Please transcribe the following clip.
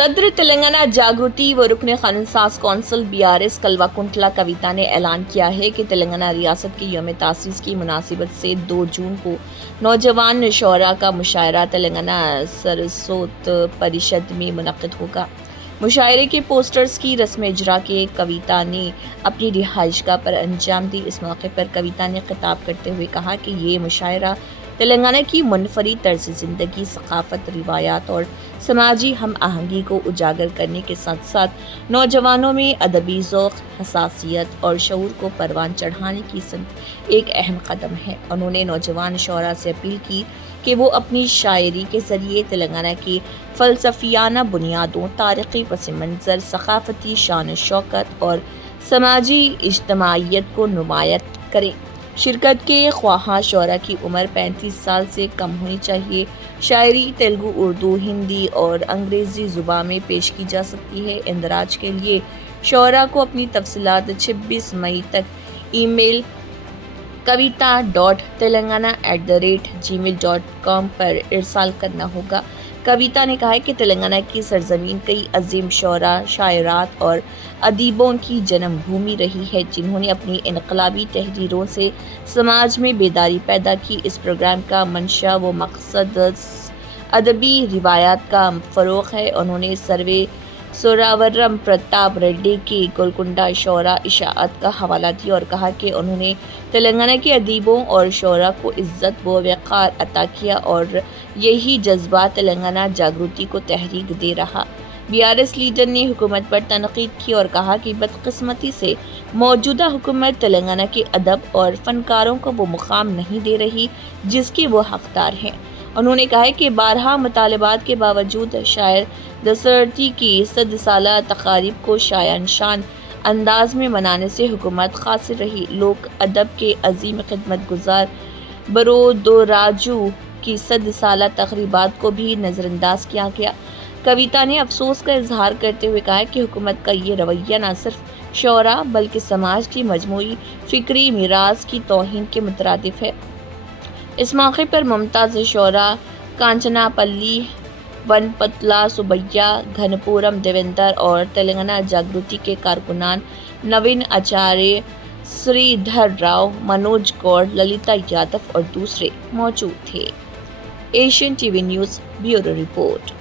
सदर तेलंगाना जागृति व रुकन खानसास कौंसिल BRS कलवाकुंटला कविता ने ऐलान किया है कि तेलंगाना रियासत के यौम तासीस की मुनासिबत से 2 जून को नौजवान शोरा का मुशायरा तेलंगाना सरस्वत परिषद में मुनक्किद होगा। मुशायरे के पोस्टर्स की रस्म इजरा के कविता ने अपनी रिहाइशगाह पर अंजाम दी। इस मौके पर कविता ने खिताब करते हुए कहा कि ये मुशायरा तेलंगाना की मुनफरिद तर्ज ज़िंदगी, सकाफत, रिवायात और समाजी हम आहंगी को उजागर करने के साथ साथ नौजवानों में अदबी ज़ौक़, हसासियत और शऊर को परवान चढ़ाने की एक अहम कदम है। उन्होंने नौजवान शोरा से अपील की कि वो अपनी शायरी के ज़रिए तेलंगाना की फ़लसफ़ियाना बुनियादों, तारीख़ी पस मंज़र, सकाफ़ती शान शौकत और समाजी इज्तमाइयत को नुमायाँ करें। शिरकत के ख्वाहा शोरा की उम्र 35 साल से कम होनी चाहिए। शायरी तेलुगु, उर्दू, हिंदी और अंग्रेज़ी ज़ुबान में पेश की जा सकती है। इंदराज के लिए शोरा को अपनी तफसीलात 26 मई तक ईमेल kavita.telangana@gmail.com पर इरसाल करना होगा। कविता ने कहा है कि तेलंगाना की सरजमीन कई अजीम शोरा, शायरात और अदीबों की जन्म भूमि रही है, जिन्होंने अपनी इनकलाबी तहरीरों से समाज में बेदारी पैदा की। इस प्रोग्राम का मंशा व मकसद अदबी रिवायात का फ़रोग़ है। उन्होंने सर्वे सुरावरम प्रताप रेड्डी की गोलकुंडा शोरा इशाअत का हवाला दिया और कहा कि उन्होंने तेलंगाना के अदीबों और शोरा को इज़्ज़त व वक़ार अता किया और यही जज्बा तेलंगाना जागृति को तहरीक दे रहा। BRS लीडर ने हुकूमत पर तनकीद की और कहा कि बदकिस्मती से मौजूदा हुकूमत तेलंगाना के अदब और फ़नकारों को वो मुकाम नहीं दे रही जिसके वो हकदार हैं। उन्होंने कहा है कि बारहा मुतालबात के बावजूद शायर दशरथी की 100 साला तकारीब को शायान शान अंदाज में मनाने से हुकूमत कासिर रही। लोक अदब के अजीम खिदमत गुजार बरोदराजू की 100 साला तकरीबात को भी नज़रअंदाज किया गया। कविता ने अफसोस का इजहार करते हुए कहा कि हुकूमत का ये रवैया न सिर्फ शोरा बल्कि समाज की मजमूई फ़िक्री मीरास की तौहीन के मुतरादिफ है। इस मौके पर मुमताज़ शोरा कांचनापल्ली, वनपतला सुबैया, घनपुरम देवेंद्र और तेलंगाना जागृति के कारकुनान नवीन आचार्य, श्रीधर राव, मनोज गौड़, ललिता यादव और दूसरे मौजूद थे। Asian TV news bureau report.